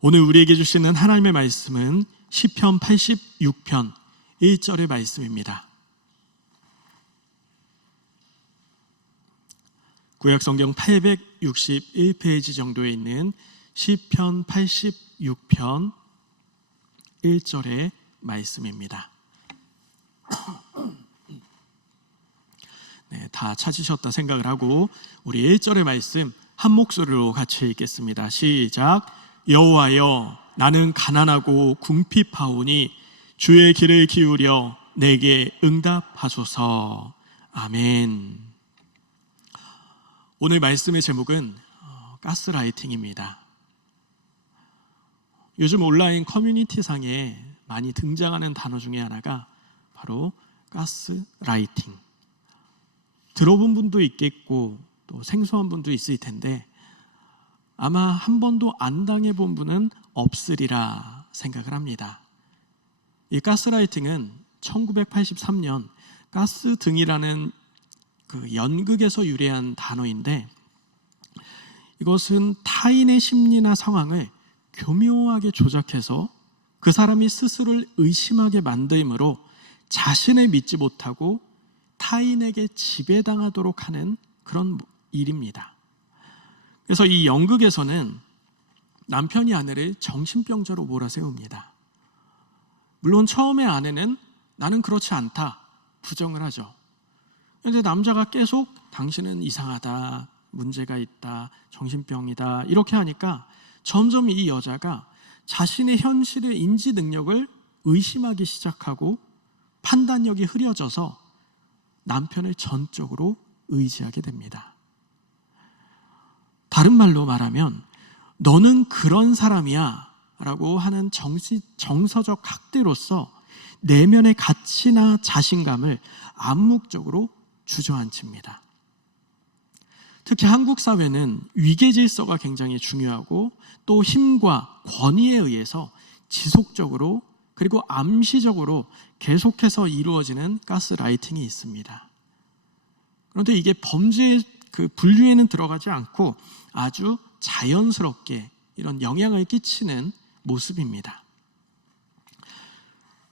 오늘 우리에게 주시는 하나님의 말씀은 시편 86편 1절의 말씀입니다. 구약성경 861페이지 정도에 있는 시편 86편 1절의 말씀입니다. 네, 다 찾으셨다 생각을 하고 우리 1절의 말씀 한 목소리로 같이 읽겠습니다. 시작. 여호와여, 나는 가난하고 궁핍하오니 주의 귀를 기울여 내게 응답하소서. 아멘. 오늘 말씀의 제목은 가스라이팅입니다. 요즘 온라인 커뮤니티상에 많이 등장하는 단어 중에 하나가 바로 가스라이팅. 들어본 분도 있겠고 또 생소한 분도 있을 텐데 아마 한 번도 안 당해본 분은 없으리라 생각을 합니다. 이 가스라이팅은 1983년 가스등이라는 그 연극에서 유래한 단어인데, 이것은 타인의 심리나 상황을 교묘하게 조작해서 그 사람이 스스로를 의심하게 만들므로 자신을 믿지 못하고 타인에게 지배당하도록 하는 그런 일입니다. 그래서 이 연극에서는 남편이 아내를 정신병자로 몰아세웁니다. 물론 처음에 아내는 나는 그렇지 않다 부정을 하죠. 그런데 남자가 계속 당신은 이상하다, 문제가 있다, 정신병이다 이렇게 하니까 점점 이 여자가 자신의 현실의 인지 능력을 의심하기 시작하고 판단력이 흐려져서 남편을 전적으로 의지하게 됩니다. 다른 말로 말하면 너는 그런 사람이야 라고 하는 정서적 학대로서 내면의 가치나 자신감을 암묵적으로 주저앉힙니다. 특히 한국 사회는 위계 질서가 굉장히 중요하고 또 힘과 권위에 의해서 지속적으로 그리고 암시적으로 계속해서 이루어지는 가스라이팅이 있습니다. 그런데 이게 범죄의 그 분류에는 들어가지 않고 아주 자연스럽게 이런 영향을 끼치는 모습입니다.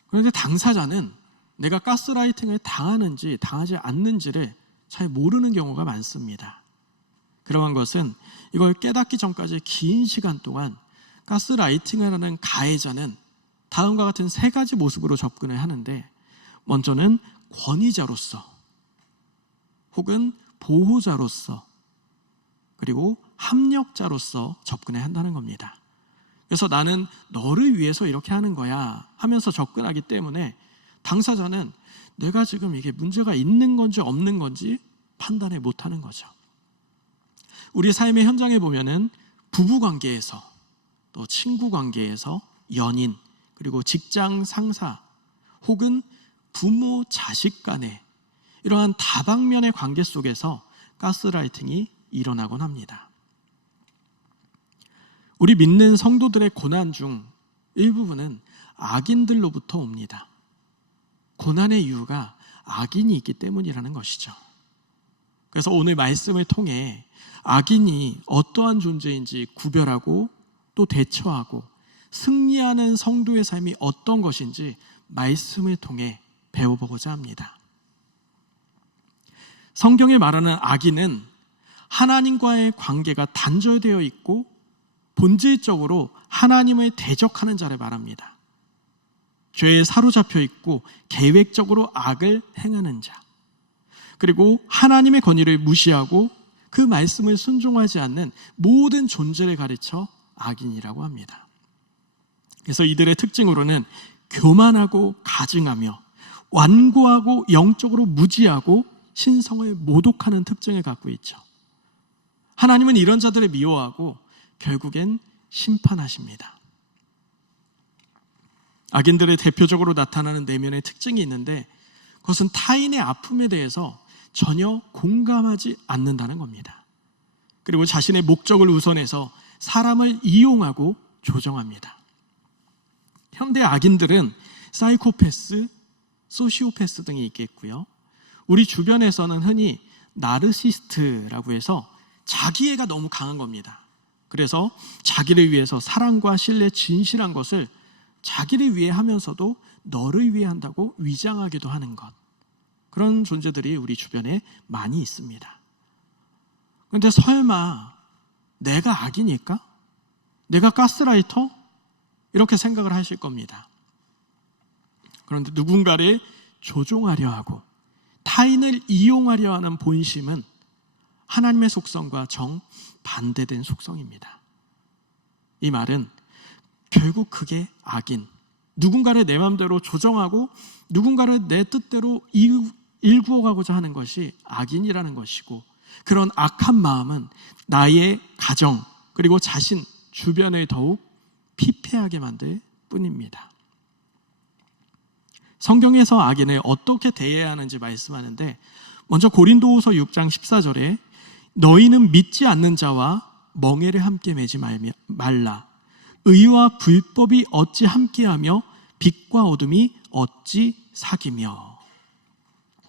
그런데 당사자는 내가 가스라이팅을 당하는지 당하지 않는지를 잘 모르는 경우가 많습니다. 그러한 것은 이걸 깨닫기 전까지 긴 시간 동안 가스라이팅을 하는 가해자는 다음과 같은 세 가지 모습으로 접근을 하는데, 먼저는 권위자로서 혹은 보호자로서 그리고 합력자로서 접근을 한다는 겁니다. 그래서 나는 너를 위해서 이렇게 하는 거야 하면서 접근하기 때문에 당사자는 내가 지금 이게 문제가 있는 건지 없는 건지 판단을 못하는 거죠. 우리 삶의 현장에 보면은 부부관계에서 또 친구관계에서 연인 그리고 직장 상사 혹은 부모 자식 간의 이러한 다방면의 관계 속에서 가스라이팅이 일어나곤 합니다. 우리 믿는 성도들의 고난 중 일부분은 악인들로부터 옵니다. 고난의 이유가 악인이 있기 때문이라는 것이죠. 그래서 오늘 말씀을 통해 악인이 어떠한 존재인지 구별하고 또 대처하고 승리하는 성도의 삶이 어떤 것인지 말씀을 통해 배워보고자 합니다. 성경에 말하는 악인은 하나님과의 관계가 단절되어 있고 본질적으로 하나님을 대적하는 자를 말합니다. 죄에 사로잡혀 있고 계획적으로 악을 행하는 자, 그리고 하나님의 권위를 무시하고 그 말씀을 순종하지 않는 모든 존재를 가르쳐 악인이라고 합니다. 그래서 이들의 특징으로는 교만하고 가증하며 완고하고 영적으로 무지하고 신성을 모독하는 특징을 갖고 있죠. 하나님은 이런 자들을 미워하고 결국엔 심판하십니다. 악인들의 대표적으로 나타나는 내면의 특징이 있는데 그것은 타인의 아픔에 대해서 전혀 공감하지 않는다는 겁니다. 그리고 자신의 목적을 우선해서 사람을 이용하고 조정합니다. 현대 악인들은 사이코패스, 소시오패스 등이 있겠고요. 우리 주변에서는 흔히 나르시스트라고 해서 자기애가 너무 강한 겁니다. 그래서 자기를 위해서 사랑과 신뢰, 진실한 것을 자기를 위해 하면서도 너를 위해 한다고 위장하기도 하는 것. 그런 존재들이 우리 주변에 많이 있습니다. 그런데 설마 내가 악이니까? 내가 가스라이터? 이렇게 생각을 하실 겁니다. 그런데 누군가를 조종하려 하고 타인을 이용하려 하는 본심은 하나님의 속성과 정반대된 속성입니다. 이 말은 결국 그게 악인, 누군가를 내 마음대로 조정하고 누군가를 내 뜻대로 일구어가고자 하는 것이 악인이라는 것이고, 그런 악한 마음은 나의 가정 그리고 자신, 주변을 더욱 피폐하게 만들 뿐입니다. 성경에서 악인을 어떻게 대해야 하는지 말씀하는데, 먼저 고린도후서 6장 14절에 너희는 믿지 않는 자와 멍에를 함께 매지 말라. 의와 불법이 어찌 함께하며 빛과 어둠이 어찌 사귀며.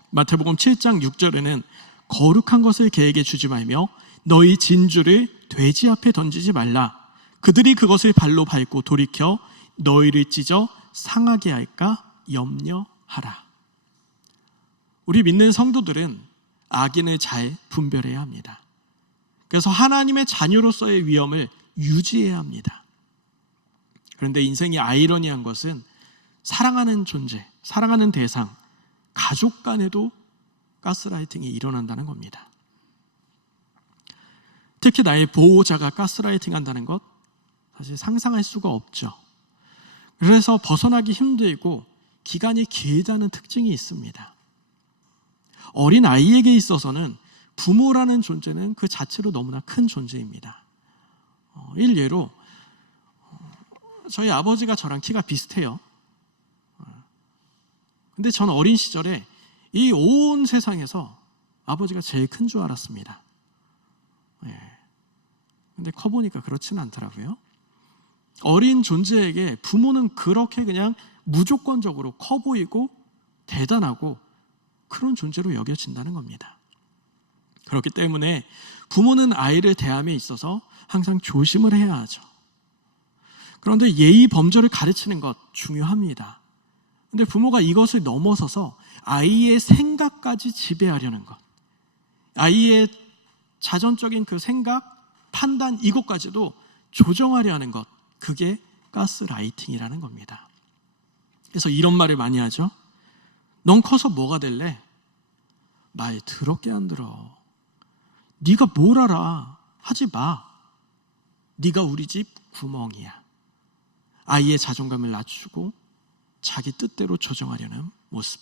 마태복음 7장 6절에는 거룩한 것을 개에게 주지 말며 너희 진주를 돼지 앞에 던지지 말라. 그들이 그것을 발로 밟고 돌이켜 너희를 찢어 상하게 할까 염려하라. 우리 믿는 성도들은 악인을 잘 분별해야 합니다. 그래서 하나님의 자녀로서의 위엄을 유지해야 합니다. 그런데 인생이 아이러니한 것은 사랑하는 존재, 사랑하는 대상, 가족 간에도 가스라이팅이 일어난다는 겁니다. 특히 나의 보호자가 가스라이팅 한다는 것, 사실 상상할 수가 없죠. 그래서 벗어나기 힘들고 기간이 길다는 특징이 있습니다. 어린 아이에게 있어서는 부모라는 존재는 그 자체로 너무나 큰 존재입니다. 일례로 저희 아버지가 저랑 키가 비슷해요. 근데 저는 어린 시절에 이 온 세상에서 아버지가 제일 큰 줄 알았습니다. 근데 커보니까 그렇지는 않더라고요. 어린 존재에게 부모는 그렇게 그냥 무조건적으로 커 보이고 대단하고 그런 존재로 여겨진다는 겁니다. 그렇기 때문에 부모는 아이를 대함에 있어서 항상 조심을 해야 하죠. 그런데 예의 범절을 가르치는 것 중요합니다. 그런데 부모가 이것을 넘어서서 아이의 생각까지 지배하려는 것, 아이의 자전적인 그 생각, 판단 이것까지도 조정하려 하는 것, 그게 가스라이팅이라는 겁니다. 그래서 이런 말을 많이 하죠. 넌 커서 뭐가 될래? 말 더럽게 안 들어. 네가 뭘 알아? 하지 마. 네가 우리 집 구멍이야. 아이의 자존감을 낮추고 자기 뜻대로 조정하려는 모습.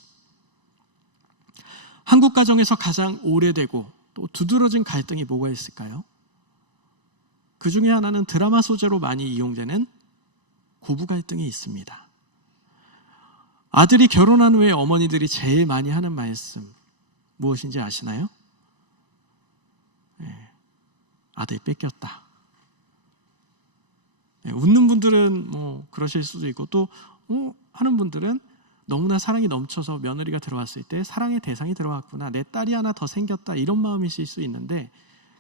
한국 가정에서 가장 오래되고 또 두드러진 갈등이 뭐가 있을까요? 그 중에 하나는 드라마 소재로 많이 이용되는 고부 갈등이 있습니다. 아들이 결혼한 후에 어머니들이 제일 많이 하는 말씀 무엇인지 아시나요? 아들 뺏겼다. 웃는 분들은 뭐 그러실 수도 있고, 또 하는 분들은 너무나 사랑이 넘쳐서 며느리가 들어왔을 때 사랑의 대상이 들어왔구나, 내 딸이 하나 더 생겼다, 이런 마음이실 수 있는데,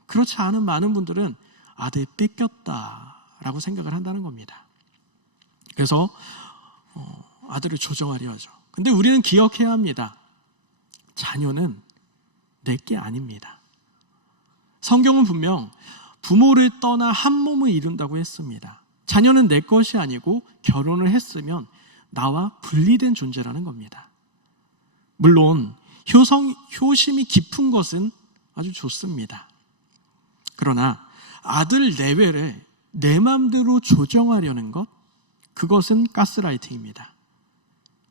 그렇지 않은 많은 분들은 아들 뺏겼다라고 생각을 한다는 겁니다. 그래서 아들을 조정하려 하죠. 근데 우리는 기억해야 합니다. 자녀는 내게 아닙니다. 성경은 분명 부모를 떠나 한 몸을 이룬다고 했습니다. 자녀는 내 것이 아니고 결혼을 했으면 나와 분리된 존재라는 겁니다. 물론 효심이 깊은 것은 아주 좋습니다. 그러나 아들 내외를 내 마음대로 조정하려는 것, 그것은 가스라이팅입니다.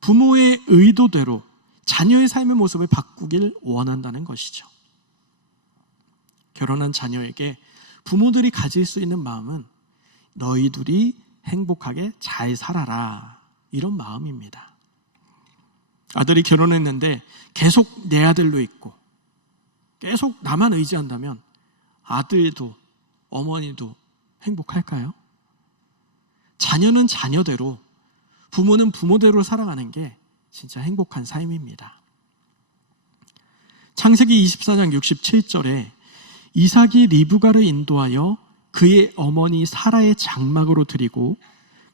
부모의 의도대로 자녀의 삶의 모습을 바꾸길 원한다는 것이죠. 결혼한 자녀에게 부모들이 가질 수 있는 마음은 너희 둘이 행복하게 잘 살아라, 이런 마음입니다. 아들이 결혼했는데 계속 내 아들로 있고 계속 나만 의지한다면 아들도 어머니도 행복할까요? 자녀는 자녀대로, 부모는 부모대로 살아가는 게 진짜 행복한 삶입니다. 창세기 24장 67절에 이삭이 리브가를 인도하여 그의 어머니 사라의 장막으로 드리고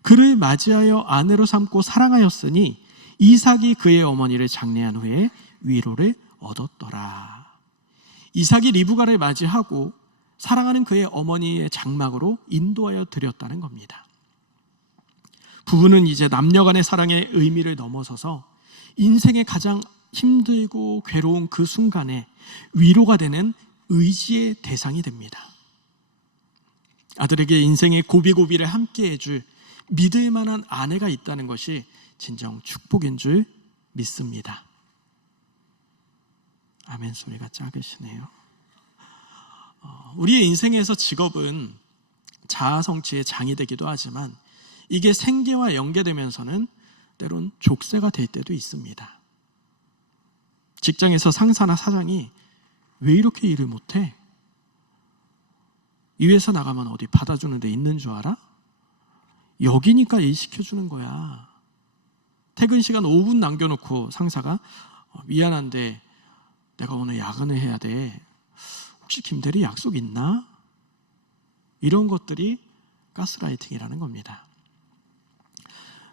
그를 맞이하여 아내로 삼고 사랑하였으니 이삭이 그의 어머니를 장례한 후에 위로를 얻었더라. 이삭이 리브가를 맞이하고 사랑하는 그의 어머니의 장막으로 인도하여 드렸다는 겁니다. 부부는 이제 남녀간의 사랑의 의미를 넘어서서 인생의 가장 힘들고 괴로운 그 순간에 위로가 되는 의지의 대상이 됩니다. 아들에게 인생의 고비고비를 함께 해줄 믿을 만한 아내가 있다는 것이 진정 축복인 줄 믿습니다. 아멘 소리가 작으시네요. 우리의 인생에서 직업은 자아성취의 장이 되기도 하지만 이게 생계와 연계되면서는 때론 족쇄가 될 때도 있습니다. 직장에서 상사나 사장이 왜 이렇게 일을 못해? 이 회사 나가면 어디 받아주는 데 있는 줄 알아? 여기니까 일 시켜주는 거야. 퇴근 시간 5분 남겨놓고 상사가 미안한데 내가 오늘 야근을 해야 돼. 혹시 김대리 약속 있나? 이런 것들이 가스라이팅이라는 겁니다.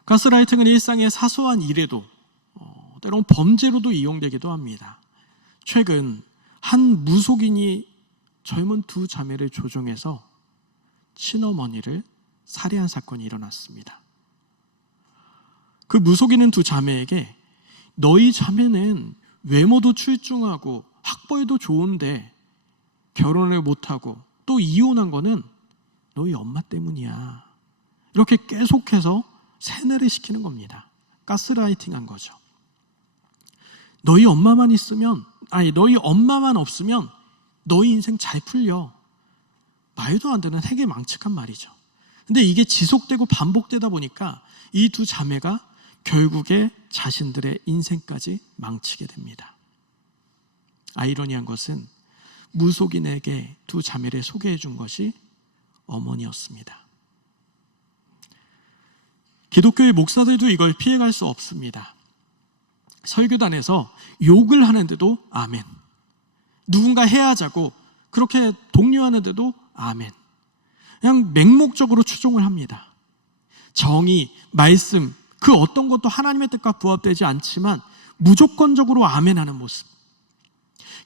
가스라이팅은 일상의 사소한 일에도 때론 범죄로도 이용되기도 합니다. 최근 한 무속인이 젊은 두 자매를 조종해서 친어머니를 살해한 사건이 일어났습니다. 그 무속인은 두 자매에게 너희 자매는 외모도 출중하고 학벌도 좋은데 결혼을 못하고 또 이혼한 거는 너희 엄마 때문이야. 이렇게 계속해서 세뇌를 시키는 겁니다. 가스라이팅한 거죠. 너희 엄마만 없으면 너희 인생 잘 풀려. 말도 안 되는 되게 망측한 말이죠. 근데 이게 지속되고 반복되다 보니까 이 두 자매가 결국에 자신들의 인생까지 망치게 됩니다. 아이러니한 것은 무속인에게 두 자매를 소개해 준 것이 어머니였습니다. 기독교의 목사들도 이걸 피해갈 수 없습니다. 설교단에서 욕을 하는데도 아멘. 누군가 해하자고 그렇게 독려하는데도 아멘. 그냥 맹목적으로 추종을 합니다. 정의, 말씀, 그 어떤 것도 하나님의 뜻과 부합되지 않지만 무조건적으로 아멘하는 모습.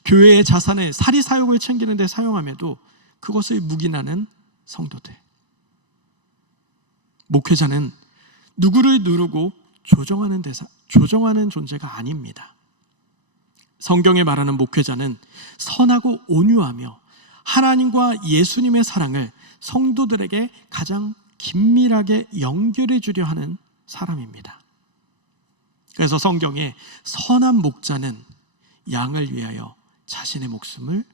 교회의 자산을 사리사욕을 챙기는 데 사용함에도 그것을 묵인하는 성도들. 목회자는 누구를 누르고 조정하는 존재가 아닙니다. 성경에 말하는 목회자는 선하고 온유하며 하나님과 예수님의 사랑을 성도들에게 가장 긴밀하게 연결해 주려 하는 사람입니다. 그래서 성경에 선한 목자는 양을 위하여 자신의 목숨을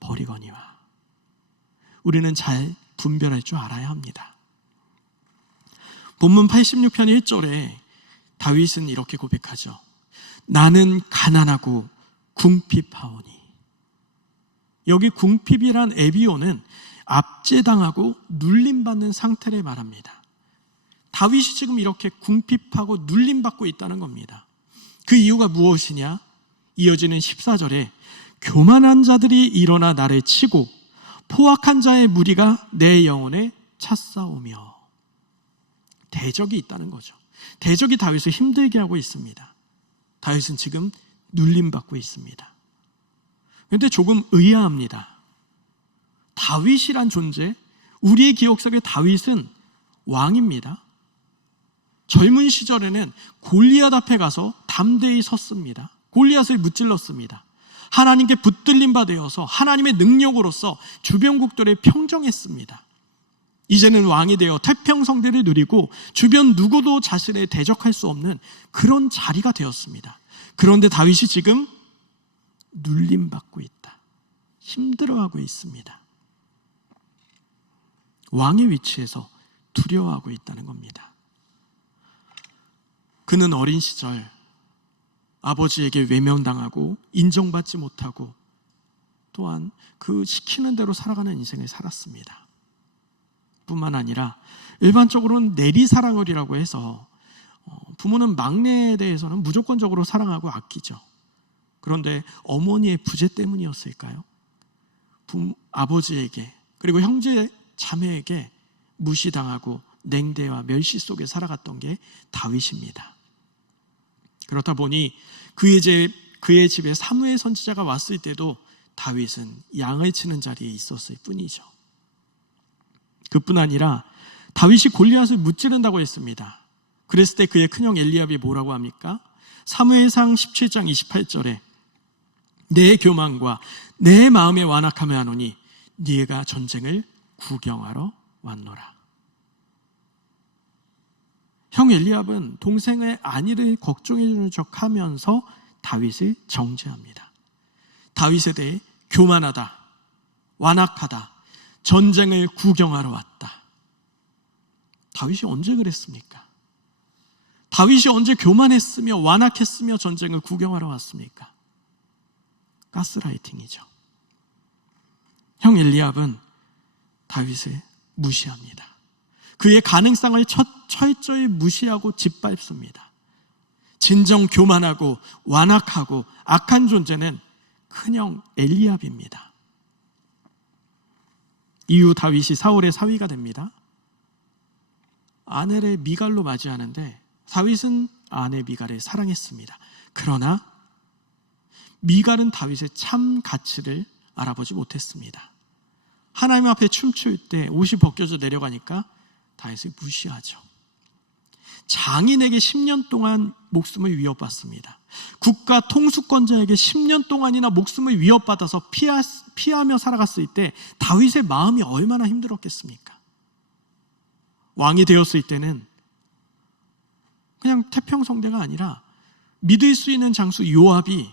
버리거니와. 우리는 잘 분별할 줄 알아야 합니다. 본문 86편 1절에 다윗은 이렇게 고백하죠. 나는 가난하고 궁핍하오니. 여기 궁핍이란 에비오는 압제당하고 눌림받는 상태를 말합니다. 다윗이 지금 이렇게 궁핍하고 눌림받고 있다는 겁니다. 그 이유가 무엇이냐? 이어지는 14절에 교만한 자들이 일어나 나를 치고 포악한 자의 무리가 내 영혼에 찼사오며. 대적이 있다는 거죠. 대적이 다윗을 힘들게 하고 있습니다. 다윗은 지금 눌림받고 있습니다. 그런데 조금 의아합니다. 다윗이란 존재, 우리의 기억 속에 다윗은 왕입니다. 젊은 시절에는 골리앗 앞에 가서 담대히 섰습니다. 골리앗을 무찔렀습니다. 하나님께 붙들림 바 되어서 하나님의 능력으로서 주변국들을 평정했습니다. 이제는 왕이 되어 태평성대를 누리고 주변 누구도 자신을 대적할 수 없는 그런 자리가 되었습니다. 그런데 다윗이 지금 눌림받고 있다. 힘들어하고 있습니다. 왕의 위치에서 두려워하고 있다는 겁니다. 그는 어린 시절 아버지에게 외면당하고 인정받지 못하고 또한 그 시키는 대로 살아가는 인생을 살았습니다. 뿐만 아니라 일반적으로는 내리사랑을이라고 해서 부모는 막내에 대해서는 무조건적으로 사랑하고 아끼죠. 그런데 어머니의 부재 때문이었을까요? 아버지에게 그리고 형제 자매에게 무시당하고 냉대와 멸시 속에 살아갔던 게 다윗입니다. 그렇다 보니 그의 집에 사무엘 선지자가 왔을 때도 다윗은 양을 치는 자리에 있었을 뿐이죠. 그뿐 아니라 다윗이 골리앗을 무찌른다고 했습니다. 그랬을 때 그의 큰형 엘리압이 뭐라고 합니까? 사무엘상 17장 28절에 내 교만과 내 마음의 완악함을 하노니 네가 전쟁을 구경하러 왔노라. 형 엘리압은 동생의 안위를 걱정해 주는 척하면서 다윗을 정죄합니다. 다윗에 대해 교만하다, 완악하다, 전쟁을 구경하러 왔다. 다윗이 언제 그랬습니까? 다윗이 언제 교만했으며 완악했으며 전쟁을 구경하러 왔습니까? 가스라이팅이죠. 형 엘리압은 다윗을 무시합니다. 그의 가능성을 철저히 무시하고 짓밟습니다. 진정 교만하고 완악하고 악한 존재는 큰형 엘리압입니다. 이후 다윗이 사울의 사위가 됩니다. 아내를 미갈로 맞이하는데 다윗은 아내 미갈을 사랑했습니다. 그러나 미갈은 다윗의 참 가치를 알아보지 못했습니다. 하나님 앞에 춤출 때 옷이 벗겨져 내려가니까 다윗을 무시하죠. 장인에게 10년 동안 목숨을 위협받습니다. 국가 통수권자에게 10년 동안이나 목숨을 위협받아서 피하며 살아갔을 때 다윗의 마음이 얼마나 힘들었겠습니까? 왕이 되었을 때는 그냥 태평성대가 아니라 믿을 수 있는 장수 요압이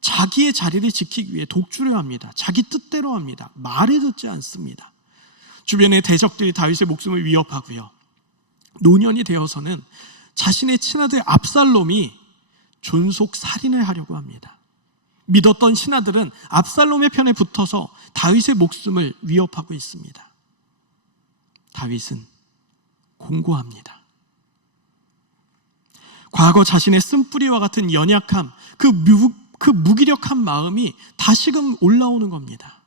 자기의 자리를 지키기 위해 독주를 합니다. 자기 뜻대로 합니다. 말을 듣지 않습니다. 주변의 대적들이 다윗의 목숨을 위협하고요. 노년이 되어서는 자신의 친아들 압살롬이 존속 살인을 하려고 합니다. 믿었던 신하들은 압살롬의 편에 붙어서 다윗의 목숨을 위협하고 있습니다. 다윗은 공고합니다. 과거 자신의 쓴뿌리와 같은 연약함, 그 무기력한 마음이 다시금 올라오는 겁니다.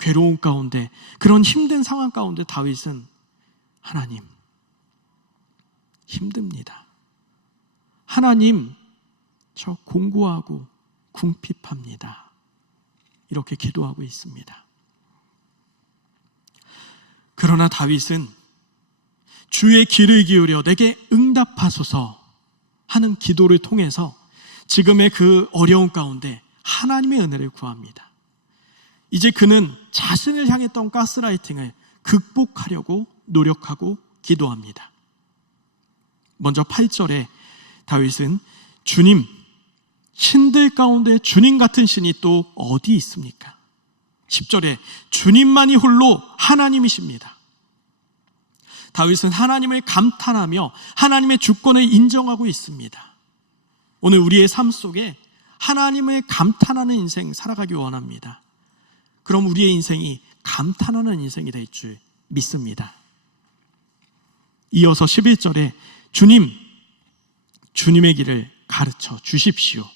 괴로운 가운데, 그런 힘든 상황 가운데 다윗은 하나님, 힘듭니다. 하나님, 저 공고하고 궁핍합니다. 이렇게 기도하고 있습니다. 그러나 다윗은 주의 귀를 기울여 내게 응답하소서 하는 기도를 통해서 지금의 그 어려운 가운데 하나님의 은혜를 구합니다. 이제 그는 자신을 향했던 가스라이팅을 극복하려고 노력하고 기도합니다. 먼저 8절에 다윗은 주님, 신들 가운데 주님 같은 신이 또 어디 있습니까? 10절에 주님만이 홀로 하나님이십니다. 다윗은 하나님을 감탄하며 하나님의 주권을 인정하고 있습니다. 오늘 우리의 삶 속에 하나님을 감탄하는 인생 살아가기 원합니다. 그럼 우리의 인생이 감탄하는 인생이 될 줄 믿습니다. 이어서 11절에 주님, 주님의 길을 가르쳐 주십시오.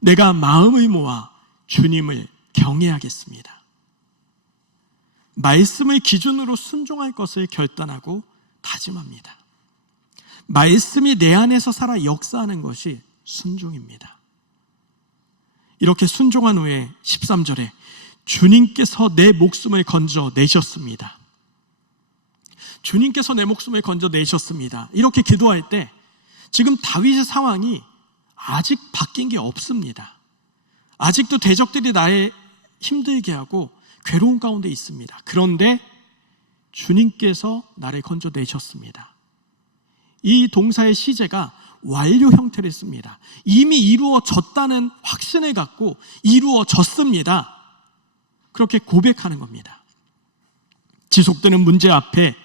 내가 마음을 모아 주님을 경외하겠습니다. 말씀을 기준으로 순종할 것을 결단하고 다짐합니다. 말씀이 내 안에서 살아 역사하는 것이 순종입니다. 이렇게 순종한 후에 13절에 주님께서 내 목숨을 건져 내셨습니다. 주님께서 내 목숨을 건져 내셨습니다. 이렇게 기도할 때 지금 다윗의 상황이 아직 바뀐 게 없습니다. 아직도 대적들이 나를 힘들게 하고 괴로운 가운데 있습니다. 그런데 주님께서 나를 건져 내셨습니다. 이 동사의 시제가 완료 형태를 씁니다. 이미 이루어졌다는 확신을 갖고 이루어졌습니다. 그렇게 고백하는 겁니다. 지속되는 문제 앞에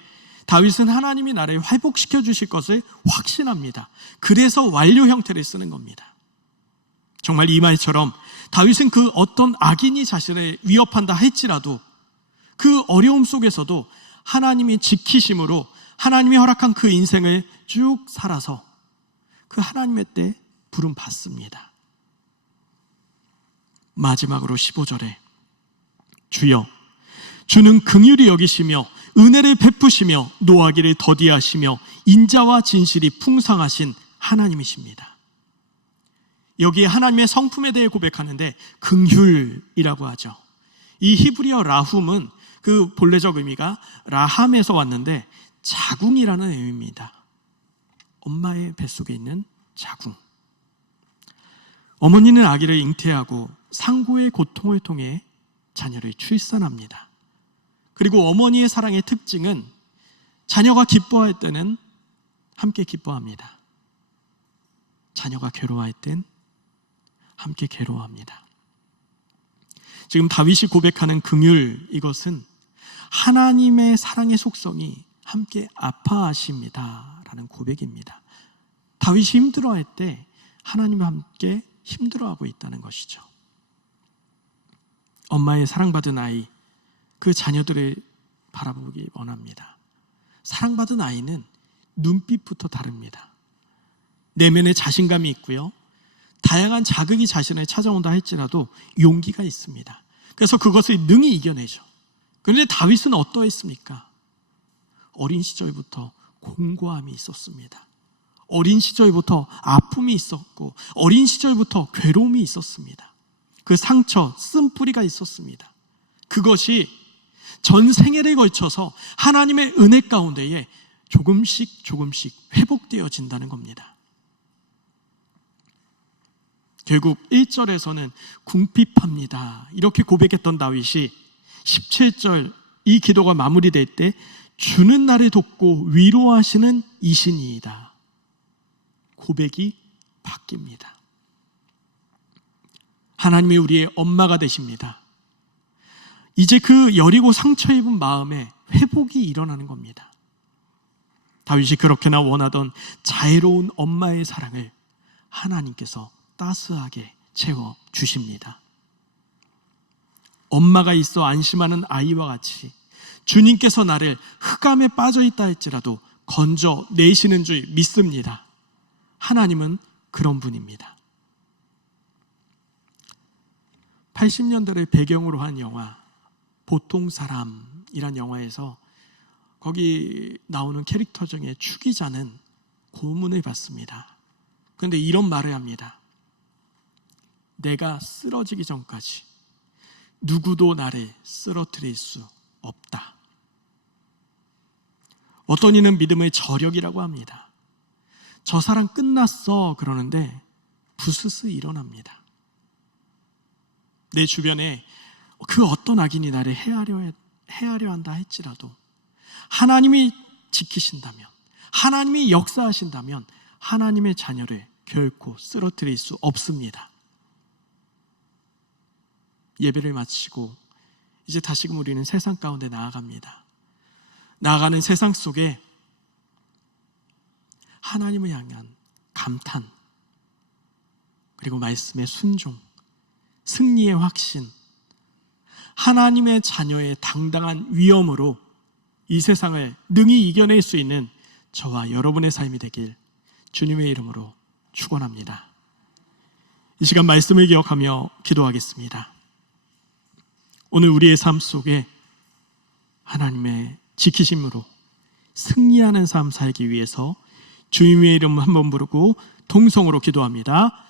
다윗은 하나님이 나를 회복시켜 주실 것을 확신합니다. 그래서 완료 형태를 쓰는 겁니다. 정말 이 말처럼 다윗은 그 어떤 악인이 자신을 위협한다 할지라도 그 어려움 속에서도 하나님이 지키심으로 하나님이 허락한 그 인생을 쭉 살아서 그 하나님의 때 부름 받습니다. 마지막으로 15절에 주여 주는 긍휼히 여기시며 은혜를 베푸시며 노하기를 더디하시며 인자와 진실이 풍성하신 하나님이십니다. 여기에 하나님의 성품에 대해 고백하는데 긍휼이라고 하죠. 이 히브리어 라훔은 그 본래적 의미가 라함에서 왔는데 자궁이라는 의미입니다. 엄마의 뱃속에 있는 자궁. 어머니는 아기를 잉태하고 상고의 고통을 통해 자녀를 출산합니다. 그리고 어머니의 사랑의 특징은 자녀가 기뻐할 때는 함께 기뻐합니다. 자녀가 괴로워할 땐 함께 괴로워합니다. 지금 다윗이 고백하는 긍휼, 이것은 하나님의 사랑의 속성이 함께 아파하십니다 라는 고백입니다. 다윗이 힘들어할 때 하나님과 함께 힘들어하고 있다는 것이죠. 엄마의 사랑받은 아이, 그 자녀들을 바라보기 원합니다. 사랑받은 아이는 눈빛부터 다릅니다. 내면에 자신감이 있고요, 다양한 자극이 자신을 찾아온다 할지라도 용기가 있습니다. 그래서 그것을 능히 이겨내죠. 그런데 다윗은 어떠했습니까? 어린 시절부터 공고함이 있었습니다. 어린 시절부터 아픔이 있었고 어린 시절부터 괴로움이 있었습니다. 그 상처, 쓴뿌리가 있었습니다. 그것이 전 생애를 걸쳐서 하나님의 은혜 가운데에 조금씩 회복되어진다는 겁니다. 결국 1절에서는 궁핍합니다 이렇게 고백했던 다윗이 17절 이 기도가 마무리될 때 주는 나를 돕고 위로하시는 이신이이다, 고백이 바뀝니다. 하나님이 우리의 엄마가 되십니다. 이제 그 여리고 상처 입은 마음에 회복이 일어나는 겁니다. 다윗이 그렇게나 원하던 자애로운 엄마의 사랑을 하나님께서 따스하게 채워주십니다. 엄마가 있어 안심하는 아이와 같이 주님께서 나를 흑암에 빠져있다 할지라도 건져내시는 줄 믿습니다. 하나님은 그런 분입니다. 80년대를 배경으로 한 영화 보통 사람이란 영화에서 거기 나오는 캐릭터 중에 추 기자는 고문을 받습니다. 그런데 이런 말을 합니다. 내가 쓰러지기 전까지 누구도 나를 쓰러뜨릴 수 없다. 어떤 이는 믿음의 저력이라고 합니다. 저 사람 끝났어 그러는데 부스스 일어납니다. 내 주변에 그 어떤 악인이 나를 해하려 한다 할지라도 하나님이 지키신다면, 하나님이 역사하신다면 하나님의 자녀를 결코 쓰러뜨릴 수 없습니다. 예배를 마치고 이제 다시금 우리는 세상 가운데 나아갑니다. 나아가는 세상 속에 하나님을 향한 감탄, 그리고 말씀의 순종, 승리의 확신, 하나님의 자녀의 당당한 위엄으로 이 세상을 능히 이겨낼 수 있는 저와 여러분의 삶이 되길 주님의 이름으로 축원합니다. 이 시간 말씀을 기억하며 기도하겠습니다. 오늘 우리의 삶 속에 하나님의 지키심으로 승리하는 삶 살기 위해서 주님의 이름 한번 부르고 동성으로 기도합니다.